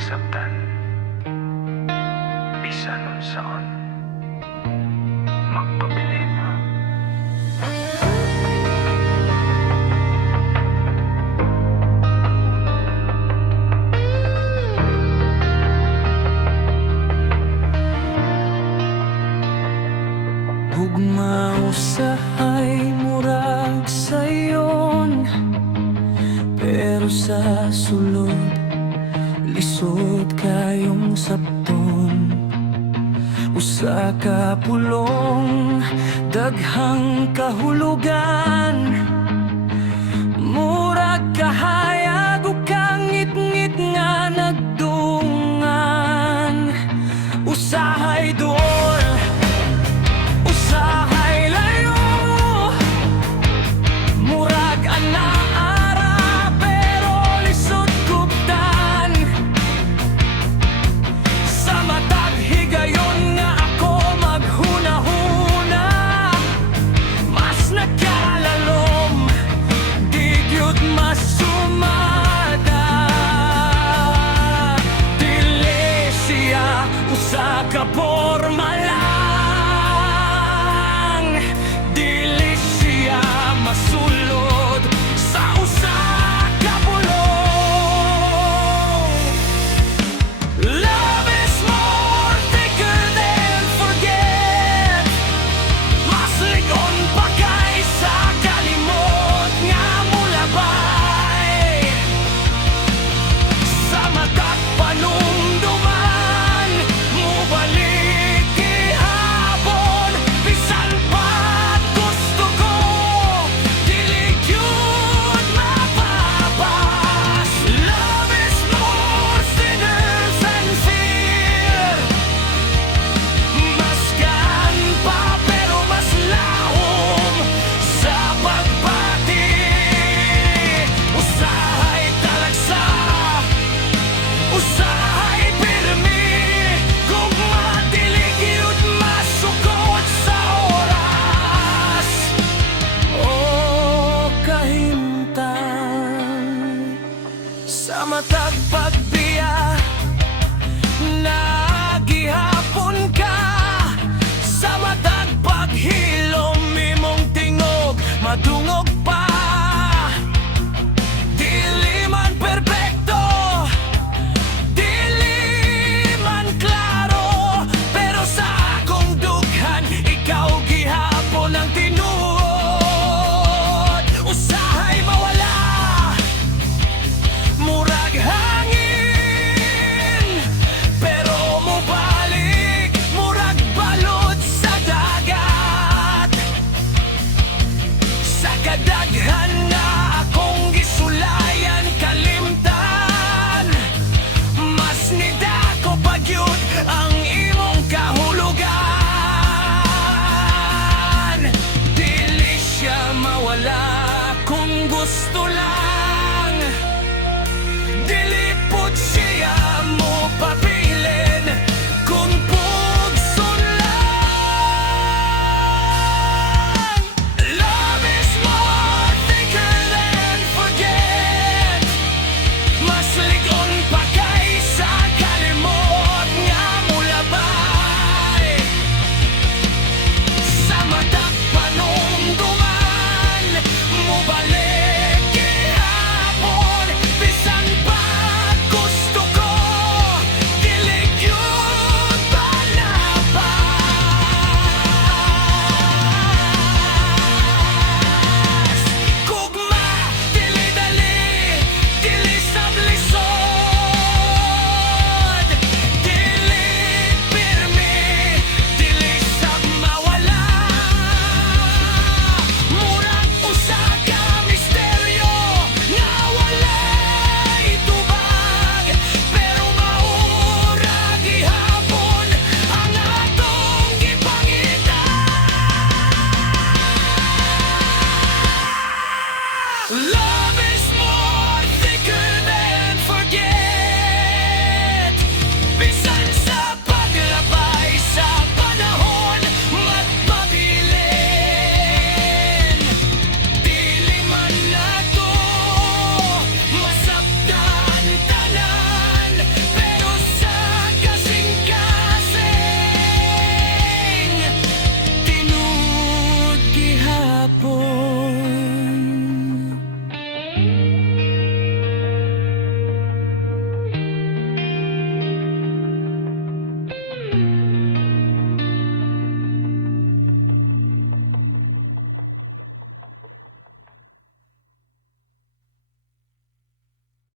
masabtan. Bisan unsaon magpabilin. Hugma usahay murag sayon, pero sa sulod lisod kayong sapton. Usa ka pulong daghang kahulugan, murag kahayag ug kangit-ngit nga nagdungan. Usahay duol, usahay layo, murag anaara pero lisod kubtan. Sa matag higayon nga ako maghuna-huna, mas nagkalalom, di gyud masumada. Dili siya usa ka porma lang, dili siya masulod sa usa ka pulong. Love is more thicker than forget, mas ligon pa kaysa kalimot nga mulabay. Sa matag panumduman, mubalik gihapon, bisan pa't gusto ko, dili gyud mapapas. Love is more sinners than fear, mas gaan pa pero mas lahom sa pagbati. Usahay talagsa, usahay pirmi, gugma dili gyud masukot sa oras o kahimtang. Sa matag pagbiya nagihapon ka, sa matag paghilom imong tingog madungog pa. Dili man perpekto, dili man klaro, pero sa akong dughan ikaw gihapon ang tinuod. Usahay mawala, murag hangin, pero mubalik murag balod sa dagat. Sa kadaghan nga akong gisulayan kalimtan, mas nidako pa gyud ang imong kahulugan. Dili siya mawala kung gusto lang, dili pud siya mo pabilin kung pugson lang. Love is more thicker than forget, mas ligon pa kaysa kalimot nga mulabay. Sa matag panumduman, mubalik gihapon, bisan pag gusto ko, dili gyud palapas. Gugma dili dali, dili sablisod, dili pirmi, dili sab mawala. Murag usa ka misteryo nga walay tubag, pero maura gihapon ang atong gipangita. Love